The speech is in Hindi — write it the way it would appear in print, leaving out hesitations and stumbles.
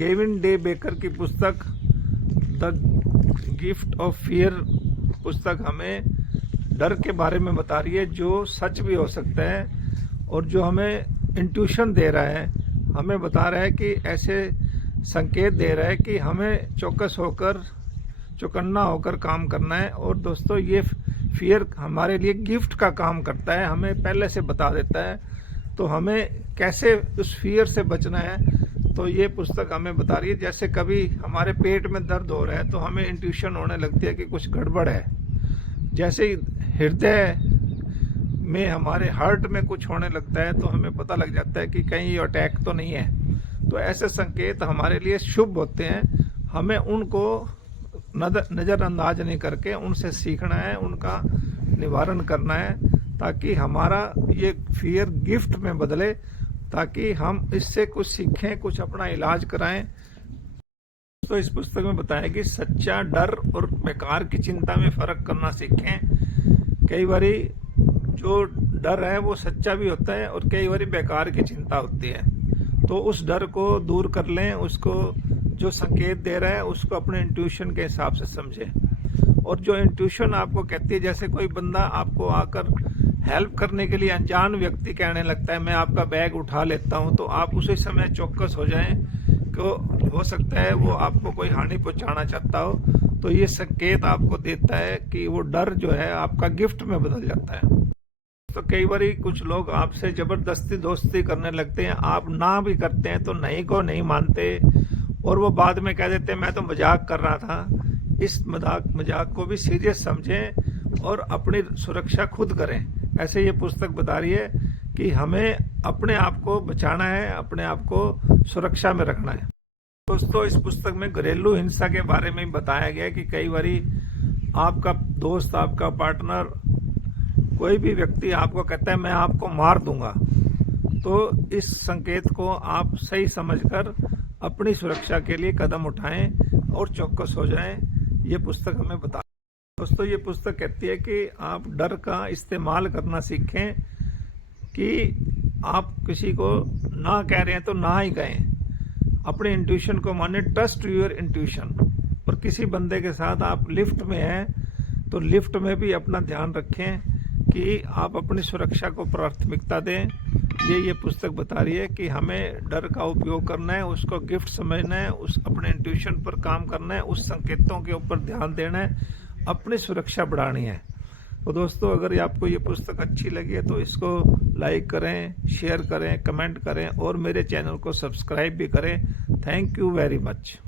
गेविन डे बेकर की पुस्तक द गिफ्ट ऑफ फियर पुस्तक हमें डर के बारे में बता रही है, जो सच भी हो सकता है और जो हमें इंट्यूशन दे रहा है, हमें बता रहा है कि ऐसे संकेत दे रहा है कि हमें चौकस होकर चौकन्ना होकर काम करना है। और दोस्तों, ये फियर हमारे लिए गिफ्ट का काम करता है, हमें पहले से बता देता है तो हमें कैसे उस फियर से बचना है। तो ये पुस्तक हमें बता रही है, जैसे कभी हमारे पेट में दर्द हो रहा है तो हमें इंट्यूशन होने लगती है कि कुछ गड़बड़ है। जैसे ही हृदय में हमारे हार्ट में कुछ होने लगता है तो हमें पता लग जाता है कि कहीं अटैक तो नहीं है। तो ऐसे संकेत हमारे लिए शुभ होते हैं, हमें उनको नज़रअंदाज नहीं करके उनसे सीखना है, उनका निवारण करना है, ताकि हमारा ये फियर गिफ्ट में बदले, ताकि हम इससे कुछ सीखें, कुछ अपना इलाज कराएं। तो इस पुस्तक में बताया कि सच्चा डर और बेकार की चिंता में फ़र्क करना सीखें। कई बारी जो डर है वो सच्चा भी होता है और कई बारी बेकार की चिंता होती है। तो उस डर को दूर कर लें, उसको जो संकेत दे रहा है उसको अपने इंट्यूशन के हिसाब से समझें। और जो इंट्यूशन आपको कहती है, जैसे कोई बंदा आपको आकर हेल्प करने के लिए अनजान व्यक्ति कहने लगता है मैं आपका बैग उठा लेता हूं, तो आप उसी समय चौकस हो जाएं कि हो सकता है वो आपको कोई हानि पहुंचाना चाहता हो। तो ये संकेत आपको देता है कि वो डर जो है आपका गिफ्ट में बदल जाता है। तो कई बार कुछ लोग आपसे जबरदस्ती दोस्ती करने लगते हैं, आप ना भी करते हैं तो नहीं को नहीं मानते और वो बाद में कह देते हैं मैं तो मजाक कर रहा था। इस मजाक को भी सीरियस समझें और अपनी सुरक्षा खुद करें। ऐसे ये पुस्तक बता रही है कि हमें अपने आप को बचाना है, अपने आप को सुरक्षा में रखना है। दोस्तों, इस पुस्तक में घरेलू हिंसा के बारे में बताया गया है कि कई बारी आपका दोस्त, आपका पार्टनर, कोई भी व्यक्ति आपको कहता है मैं आपको मार दूंगा, तो इस संकेत को आप सही समझकर अपनी सुरक्षा के लिए कदम उठाएं और चौकस हो जाएं। ये पुस्तक हमें बता दोस्तों, ये पुस्तक कहती है कि आप डर का इस्तेमाल करना सीखें, कि आप किसी को ना कह रहे हैं तो ना ही कहें, अपने इंट्यूशन को माने, ट्रस्ट योर इंट्यूशन। और किसी बंदे के साथ आप लिफ्ट में हैं तो लिफ्ट में भी अपना ध्यान रखें कि आप अपनी सुरक्षा को प्राथमिकता दें। ये पुस्तक बता रही है कि हमें डर का उपयोग करना है, उसको गिफ्ट समझना है, उस अपने इंट्यूशन पर काम करना है, उस संकेतों के ऊपर ध्यान देना है, अपनी सुरक्षा बढ़ानी है। तो दोस्तों, अगर आपको ये पुस्तक अच्छी लगी है तो इसको लाइक करें, शेयर करें, कमेंट करें और मेरे चैनल को सब्सक्राइब भी करें। Thank you very much.